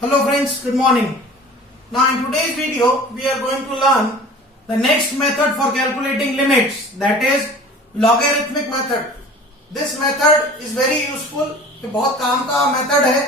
Hello friends, good morning. Now in today's video, we are going to learn the next method for calculating limits, that is logarithmic method. This method is very useful. ये बहुत काम का method है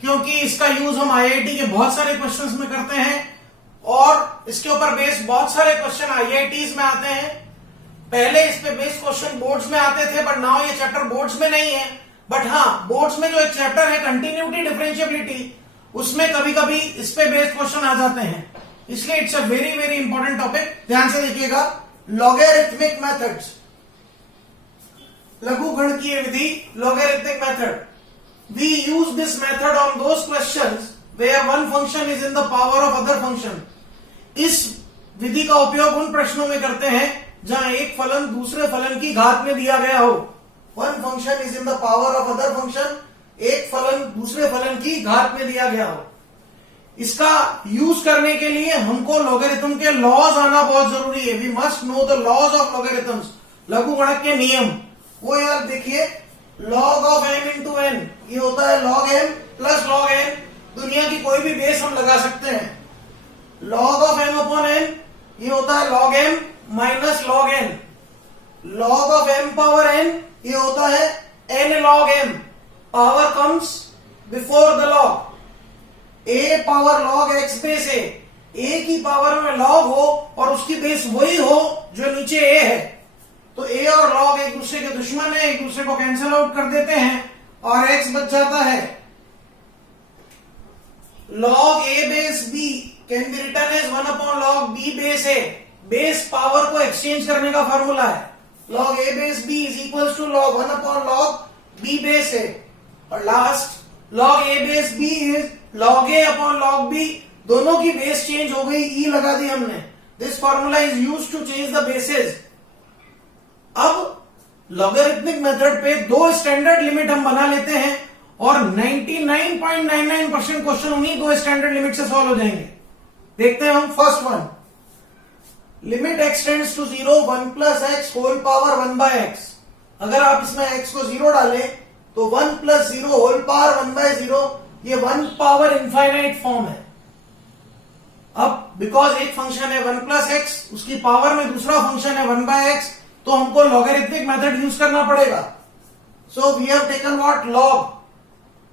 क्योंकि इसका use हम IIT के बहुत सारे क्वेश्चंस में करते हैं और इसके ऊपर बेस्ड बहुत सारे क्वेश्चन आईआईटीज में आते हैं. पहले इस पे बेस्ड क्वेश्चन बोर्ड्स में आते थे, बट नाउ ये चैप्टर बोर्ड्स में नहीं है. बट हाँ, बोर्ड्स में जो एक चैप्टर है कंटिन्यूटी डिफरेंशिएबिलिटी, उसमें कभी कभी इस पे बेस्ड क्वेश्चन आ जाते हैं. इसलिए it's a very very important topic. ध्यान से देखिएगा. लॉगरिथमिक मेथड्स, लघु गणकीय विधि, logarithmic method. We use this method on those questions where one function is in the power of other function. इस विधि का उपयोग उन प्रश्नों में करते हैं जहां एक फलन दूसरे फलन की घात में दिया गया हो. One function is in the power of other function, एक फलन दूसरे फलन की घात में दिया गया हो. इसका यूज करने के लिए हमको लॉगरिथम के लॉज आना बहुत जरूरी है. We must know the laws of logarithms, लघु गणक के नियम. वो यार देखिए, log of m into n, ये होता है log m plus log n. दुनिया की कोई भी बेस हम लगा सकते हैं. Log of m upon n, ये होता है log m minus log n. Log of m power n, ये होता है n log m. Power comes before the log. a power log x base a, a की पावर में log हो और उसकी बेस वही हो जो नीचे a है, तो a और लॉग एक दूसरे के दुश्मन है, एक दूसरे को कैंसिल आउट कर देते हैं और x बच जाता है. Log a base b can be written as 1 upon log b base a. Base power को एक्सचेंज करने का फॉर्मूला है. Log a base b is equal to log 1 upon log b base a. और last log a base b is log a upon log b. दोनों की base change हो गई, e लगा दी हमने. This formula is use to change the bases. अब logarithmic method पे दो स्टैंडर्ड लिमिट हम बना लेते हैं और 99.99% क्वेश्चन उन्हीं दो स्टैंडर्ड लिमिट से सॉल्व हो जाएंगे. देखते हैं हम. First one, limit x tends to 0 1 plus x whole power 1 by x. अगर आप इसमें x को 0 डालें तो 1 प्लस 0 होल पावर 1 बाय 0, ये 1 पावर इनफाइनाइट फॉर्म है. अब बिकॉज एक फंक्शन है 1 प्लस एक्स, उसकी पावर में दूसरा फंक्शन है 1 बाय एक्स, तो हमको लॉगरिथमिक मेथड यूज करना पड़ेगा. So we have taken what? Log.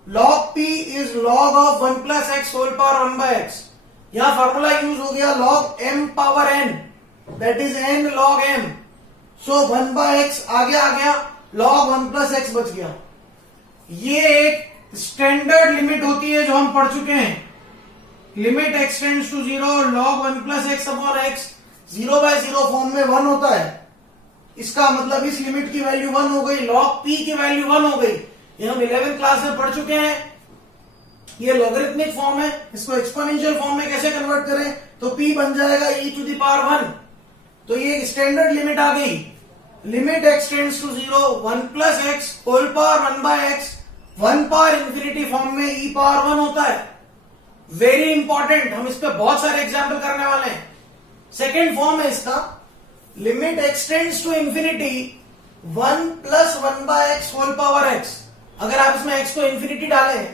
Log p is log of 1 plus x whole power 1 by x. यहां फॉर्मूला यूज हो गया log m power n, that is n log m. So 1 by x आ गया, log 1 plus x बच गया. ये एक standard limit होती है जो हम पढ़ चुके हैं. Limit x tends to 0 log 1 plus x upon x, 0 by 0 form में 1 होता है. इसका मतलब इस लिमिट की वैल्यू 1 हो गई, log p की वैल्यू 1 हो गई. ये हम 11th क्लास में पढ़ चुके हैं. ये लॉगरिथमिक फॉर्म है. इसको एक्सपोनेंशियल फॉर्म में कैसे कन्वर्ट करें, तो p बन जाएगा e टू द पावर 1. तो ये स्टैंडर्ड लिमिट आ गई. Limit x tends to 0 1 plus x whole power 1 by x, 1 power infinity form में e पावर 1 होता है. वेरी इंपॉर्टेंट, हम इस पे बहुत सारे एग्जाम्पल करने वाले हैं. सेकेंड फॉर्म है इसका, limit x tends to infinity 1 plus 1 by x whole power x. अगर आप इसमें x को इंफिनिटी डालें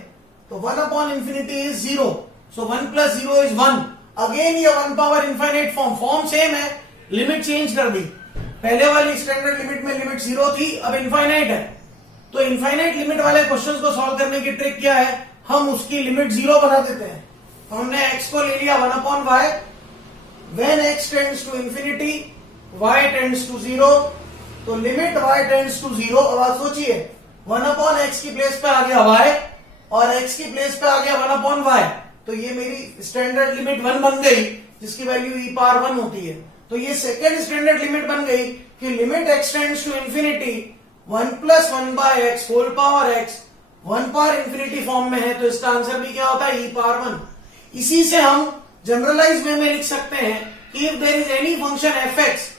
तो 1 upon infinity is 0, so 1 plus 0 is 1. Again ये 1 पावर इनफाइनाइट फॉर्म सेम है, लिमिट चेंज कर दी. पहले वाली स्टैंडर्ड लिमिट में लिमिट 0 थी, अब इनफाइनाइट है. तो इनफाइनाइट लिमिट वाले क्वेश्चंस को सॉल्व करने की ट्रिक क्या है, हम उसकी लिमिट 0 बना देते हैं. तो हमने x को ले लिया 1 upon y. When x tends to infinity y tends to 0, तो लिमिट y टेंड्स टू 0. अब आप सोचिए, 1 अपॉन एक्स की प्लेस पे आ गया y और x की प्लेस पे आ गया 1 अपॉन y. तो ये मेरी स्टैंडर्ड लिमिट 1 बन गई, जिसकी वैल्यू e पावर 1 होती है. तो ये सेकेंड स्टैंडर्ड लिमिट बन गई कि limit x tends to infinity 1 plus 1 by x whole power x, 1 power infinity form में है. तो इसका आंसर भी क्या होता है? e power 1. इसी से हम जनरलाइज वे में लिख सकते हैं कि if there is any function fx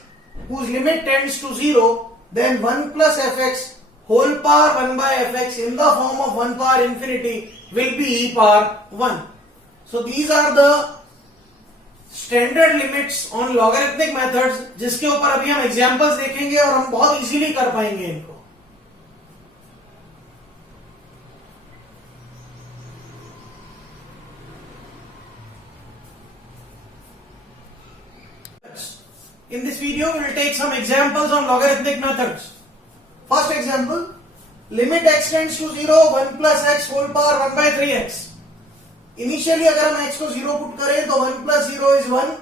whose limit tends to 0, then 1 plus fx whole power 1 by fx in the form of 1 power infinity will be e power 1. So these are the standard limits on logarithmic methods, जिसके ऊपर अभी हम examples देखेंगे और हम बहुत easily कर पाएंगे इनको. In this video, we will take some examples on logarithmic methods. First example, limit x tends to 0, 1 plus x whole power 1 by 3x. Initially अगर हम x को 0 पुट करें तो 1 plus 0 is 1.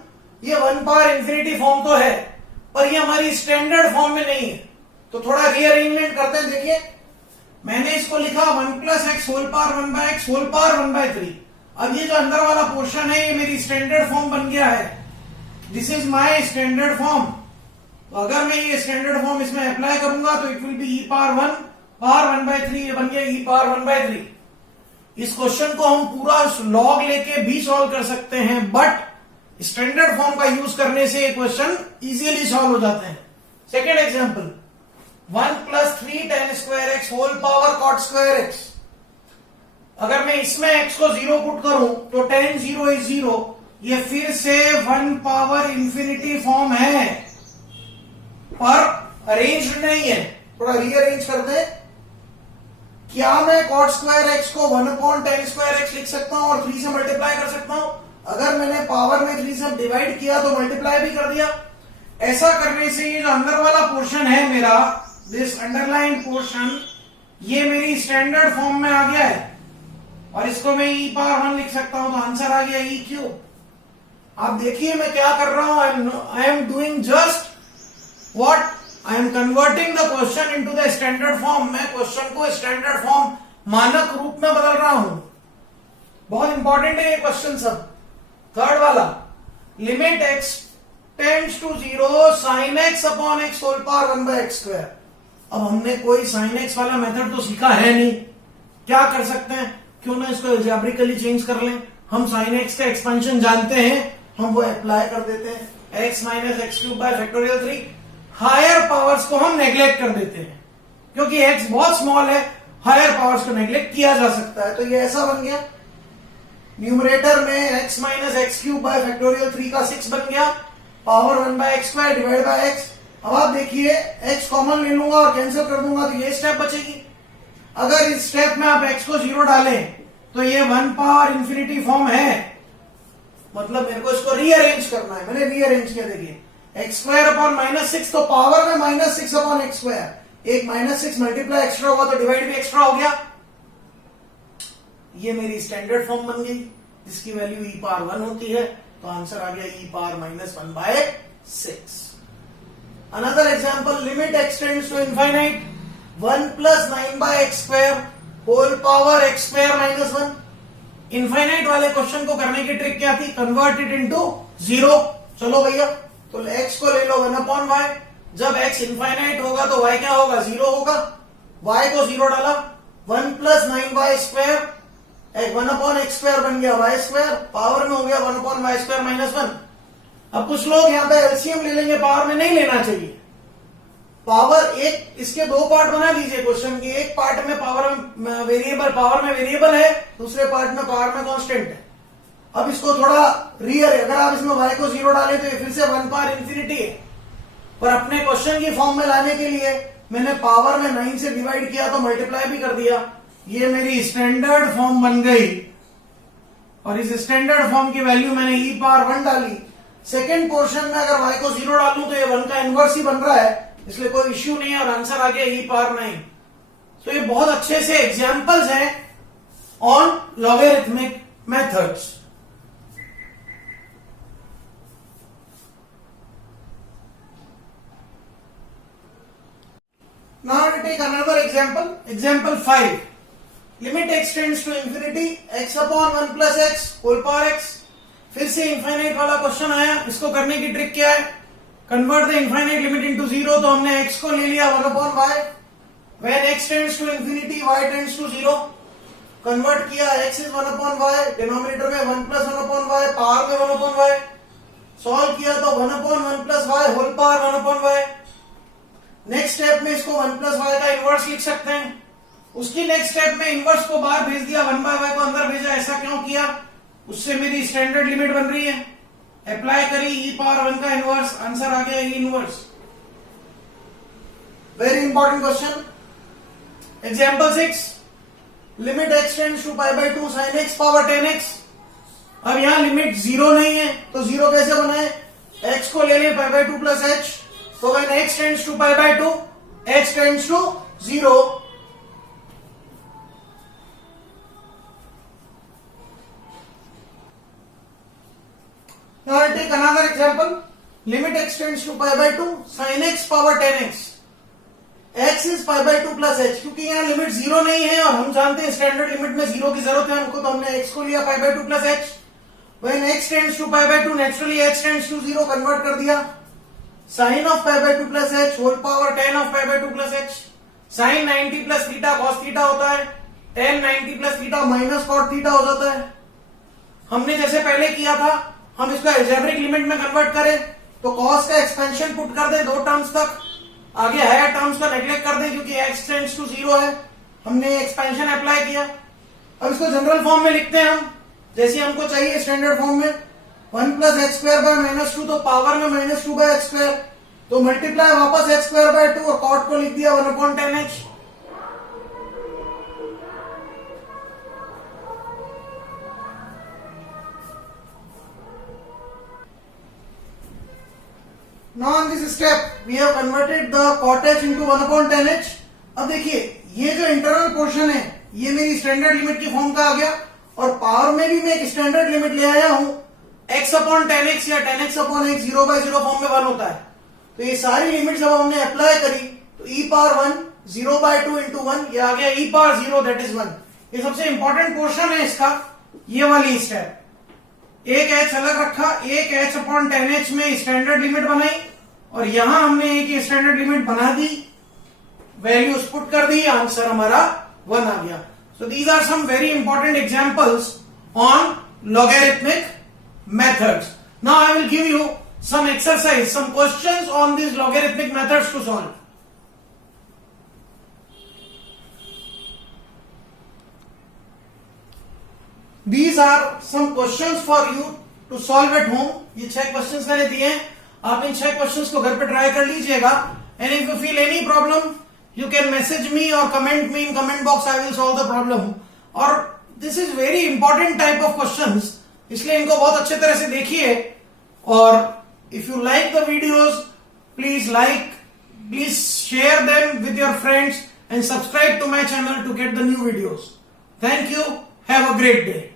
ये 1 power infinity फॉर्म तो है, पर ये हमारी स्टैंडर्ड फॉर्म में नहीं है. तो थोड़ा रीअरेंजमेंट करते हैं. देखिए, मैंने इसको लिखा 1 plus x whole power 1 by x whole power 1 by 3. अब ये जो अंदर वाला पोर्शन है, ये मेरी स्टैंडर्ड फॉर्म बन गया है. This is my standard form. तो अगर मैं ये स्टैंडर्ड फॉर्म इसमें अप्लाई करूंगा तो it will be e power 1 power 1 by 3. ये बन गया e पावर 1 by 3. इस क्वेश्चन को हम पूरा लॉग लेके भी सॉल्व कर सकते हैं, बट स्टैंडर्ड फॉर्म का यूज करने से ये क्वेश्चन इजीली सॉल्व हो जाते हैं. Second example, 1 plus 3 tan square x whole power cot square x. अगर मैं इसमें x को 0 पुट करूं तो tan 0 is 0. ये फिर से 1 पावर इंफिनिटी फॉर्म है, पर अरेंज नहीं है. थोड़ा रीअरेंज कर दे. क्या मैं cot स्क्वायर x को 1 अपॉन tan स्क्वायर x लिख सकता हूं और 3 से मल्टीप्लाई कर सकता हूं? अगर मैंने पावर में 3 से डिवाइड किया तो मल्टीप्लाई भी कर दिया. ऐसा करने से ये जो अंदर वाला पोर्शन है मेरा, दिस अंडरलाइन पोर्शन, ये मेरी स्टैंडर्ड फॉर्म में आ गया है और इसको मैं e पावर 1 लिख सकता हूं. तो आंसर आ गया e क्यूब. आप देखिए मैं क्या कर रहा हूं. I am doing just what I am converting the question into the standard form. मैं क्वेश्चन को स्टैंडर्ड फॉर्म मानक रूप में बदल रहा हूं. बहुत इंपॉर्टेंट है ये क्वेश्चन सब. थर्ड वाला, limit x tends to 0 sin x upon x whole power 1 by x square. अब हमने कोई sin x वाला मेथड तो सीखा है नहीं. क्या कर सकते हैं, क्यों ना इसको अलजेब्रिकली चेंज कर लें. हम sin x का एक्सपेंशन जानते हैं, हम वो अप्लाई कर देते हैं. x minus x cube by factorial 3. Higher powers को हम नेग्लेक्ट कर देते हैं क्योंकि x बहुत स्मॉल है. हायर पावर्स को नेग्लेक्ट किया जा सकता है. तो ये ऐसा बन गया. न्यूमरेटर में x minus x cube by factorial 3 का 6 बन गया. Power 1 by x square divide by x. अब आप देखिए, x कॉमन ले लूंगा और कैंसिल कर दूंगा तो ये स्टेप बचेगी. अगर इस स्टेप में आप x को 0 डालें तो ये 1 पावर इंफिनिटी फॉर्म है. मतलब मेरे को इसको रीअरेंज करना है. मैंने रीअरेंज किया. देखिए, एक्स स्क्वायर अपॉन -6, तो पावर में -6 अपॉन एक्स स्क्वायर. एक -6 मल्टीप्लाई एक्स्ट्रा हुआ तो डिवाइड भी एक्स्ट्रा हो गया. ये मेरी स्टैंडर्ड फॉर्म बन गई जिसकी वैल्यू e पावर 1 होती है. तो आंसर आ गया e power -1 by 6. Another example, limit x tends to infinite 1 plus 9 by x square whole power x square -1. Infinite वाले क्वेश्चन को करने की ट्रिक क्या थी? Convert it into 0. चलो भैया, तो x को ले लो 1 अपॉन y. जब x इनफाइनाइट होगा तो y क्या होगा? 0 होगा. y को 0 डाला, 1 plus 9y square 1 upon x square बन गया y स्क्वायर. पावर में हो गया 1 अपॉन y स्क्वायर -1. अब कुछ लोग यहाँ पे एलसीएम ले लेंगे. पावर में नहीं लेना चाहिए. पावर एक, इसके दो पार्ट बना लीजिए क्वेश्चन की. एक पार्ट में पावर में वेरिएबल है, दूसरे पार्ट में पावर में कांस्टेंट है. अब इसको थोड़ा अगर आप इसमें y को 0 डालें तो ये फिर से 1 पावर इंफिनिटी है. पर अपने क्वेश्चन की फॉर्म में लाने के लिए मैंने पावर में 9 से डिवाइड किया तो मल्टीप्लाई भी कर दिया. ये मेरी स्टैंडर्ड फॉर्म बन गई और इस स्टैंडर्ड फॉर्म की वैल्यू मैंने e पावर 1 डाली. सेकेंड पोर्शन में अगर y को 0 डालूं तो ये 1 का इनवर्स ही बन रहा है, इसलिए कोई इश्यू नहीं है और आंसर आ गया e पावर 9. तो ये बहुत अच्छे से एग्जाम्पल्स हैं on logarithmic methods. Now I will take another example. Example 5. Limit x tends to infinity x upon 1 plus x whole power x. फिर से इनफाइनाइट वाला क्वेश्चन आया. इसको करने की ट्रिक क्या है? Convert the infinite limit into 0. तो हमने x को ले लिया 1 upon y. When x tends to infinity, y tends to 0. Convert किया, x is 1 upon y. Denominator में 1 plus 1 अपॉन y, पावर में 1 अपॉन y. सॉल्व किया तो 1 upon 1 plus y whole power 1 upon y. Next step में इसको 1 plus y का inverse लिख सकते हैं. उसकी नेक्स्ट स्टेप में इनवर्स को बाहर भेज दिया, 1 by y को अंदर भेजा. ऐसा क्यों किया? उससे मेरी स्टैंडर्ड लिमिट बन रही है. अप्लाई करी e पावर 1 का इनवर्स. आंसर आ गया e inverse. Very important question. Example 6. Limit x tends to π/2 sin x power 10x. अब यहां लिमिट 0 नहीं है तो 0 कैसे बनाए? x को ले लें पाई बाय 2 प्लस h, तो when x tends to pi by 2, x tends to 0. Now I'll take another example. Limit x tends to pi by 2 sin x power 10x. x is pi by 2 plus h. क्योंकि यहाँ limit zero नहीं है और हम जानते हैं standard limit में zero की जरूरत है हमको, तो हमने x को लिया pi by 2 plus h. When x tends to pi by 2, naturally h tends to 0, convert कर दिया. Sin of pi by 2 plus h whole power 10 of pi by 2 plus h. Sin 90 plus theta cos theta होता है. tan 90 plus theta minus cot theta हो जाता है. हमने जैसे पहले किया था, हम इसको एल्जेब्रिक लिमिट में कन्वर्ट करें तो cos का एक्सपेंशन पुट कर दें 2 टर्म्स तक, आगे हायर टर्म्स का नेग्लेक्ट कर दें क्योंकि x टेंड्स टू 0 है. हमने एक्सपेंशन अप्लाई किया. अब इसको जनरल फॉर्म में लिखते हैं हम, जैसे हमको चाहिए स्टैंडर्ड फॉर्म में. 1 plus x square by minus 2, तो पावर में माइनस 2 बाय एक्स स्क्वायर, तो मल्टीप्लाई वापस एक्स स्क्वायर बाय 2 और कॉट को लिख दिया 1/10h. Now on this step we have converted the cot h into 1/10h. अब देखिए ये जो इंटरनल पोर्शन है ये मेरी स्टैंडर्ड लिमिट की फॉर्म का आ गया, और पावर में भी मैं एक स्टैंडर्ड लिमिट ले आया हूं. x/10x या 10x/x 0/0 फॉर्म में 1 होता है. तो ये सारी लिमिट जब हमने अप्लाई करी तो e पावर 1 0/2 into 1, ये आ गया e पावर 0 दैट इज 1. ये सबसे इंपॉर्टेंट पोर्शन है इसका, ये वाली स्टेप. एक h अलग रखा, एक h/10h में स्टैंडर्ड लिमिट बनाई, और यहां हमने एक स्टैंडर्ड लिमिट बना दी, वैल्यूज पुट कर दी, आंसर हमारा 1 आ गया. So these are some very important examples on logarithmic methods. Now I will give you some exercise, some questions on these logarithmic methods to solve. These are some questions for you to solve at home. ये 6 questions मैंने दिए हैं, आप इन 6 questions को घर पे try कर लीजिएगा. And if you feel any problem, you can message me or comment me in comment box. I will solve the problem. और this is very important type of questions, इसलिए इनको बहुत अच्छे तरह से देखिए. और if you like the videos, please like, please share them with your friends and subscribe to my channel to get the new videos. Thank you. Have a great day.